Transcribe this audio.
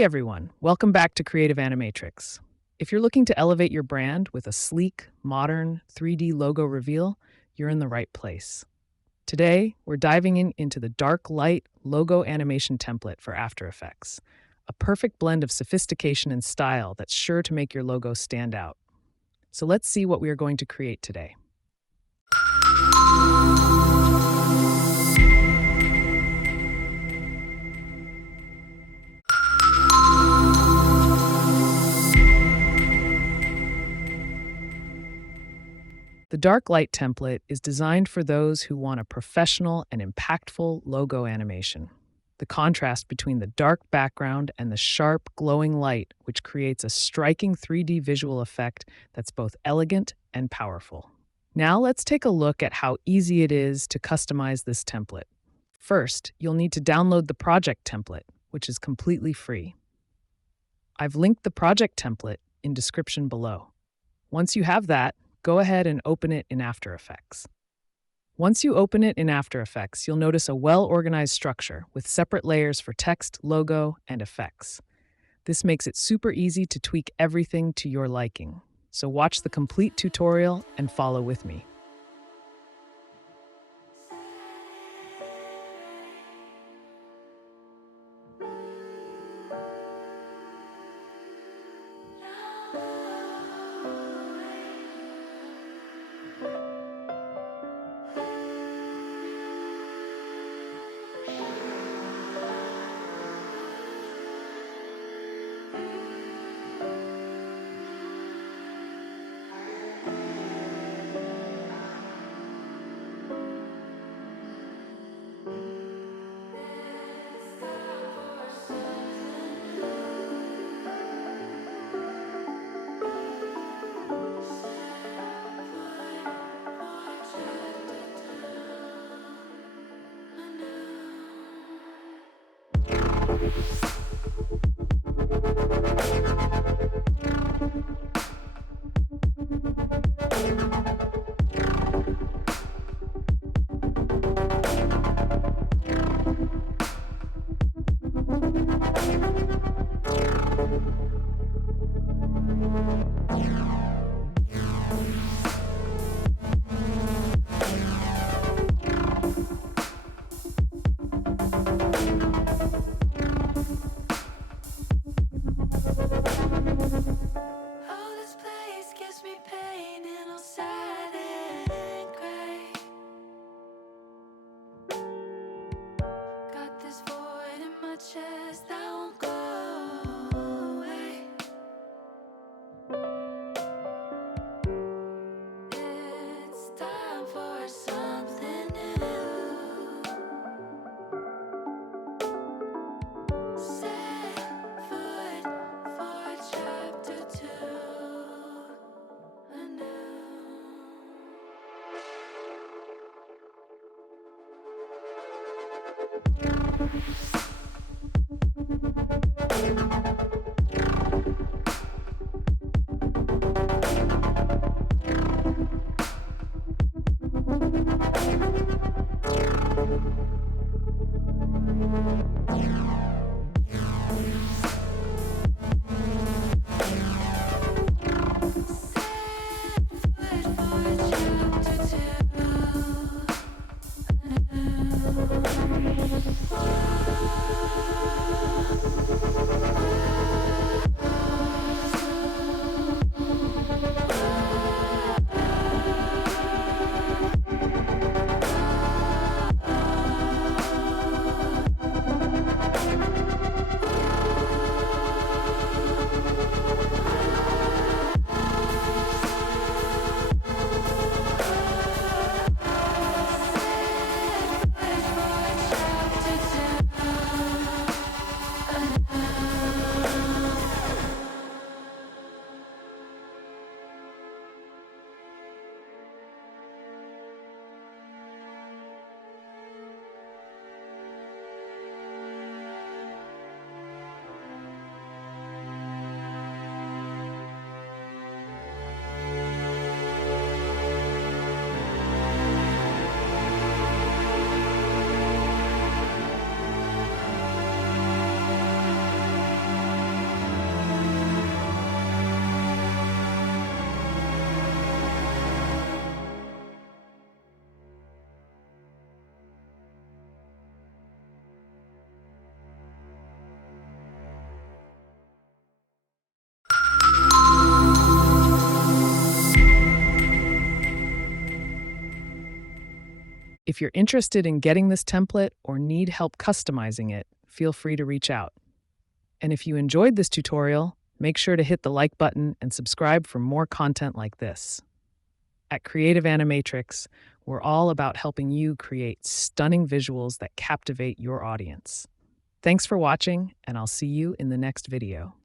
Hey everyone, welcome back to Creative Animatrix. If you're looking to elevate your brand with a sleek, modern 3D logo reveal, you're in the right place. Today, we're diving into the dark light logo animation template for After Effects, a perfect blend of sophistication and style that's sure to make your logo stand out. So let's see what we are going to create today. The dark light template is designed for those who want a professional and impactful logo animation. The contrast between the dark background and the sharp, glowing light, which creates a striking 3D visual effect that's both elegant and powerful. Now let's take a look at how easy it is to customize this template. First, you'll need to download the project template, which is completely free. I've linked the project template in description below. Once you have that, go ahead and open it in After Effects. Once you open it in After Effects, you'll notice a well-organized structure with separate layers for text, logo, and effects. This makes it super easy to tweak everything to your liking. So watch the complete tutorial and follow with me. Oh, this place gives me pain and all sad and gray. Got this void in my chest that won't go away. It's time for something new. Set foot for chapter 2. Anew. Set foot for chapter 2. If you're interested in getting this template or need help customizing it, feel free to reach out. And if you enjoyed this tutorial, make sure to hit the like button and subscribe for more content like this. At Creative Animatrix, we're all about helping you create stunning visuals that captivate your audience. Thanks for watching, and I'll see you in the next video.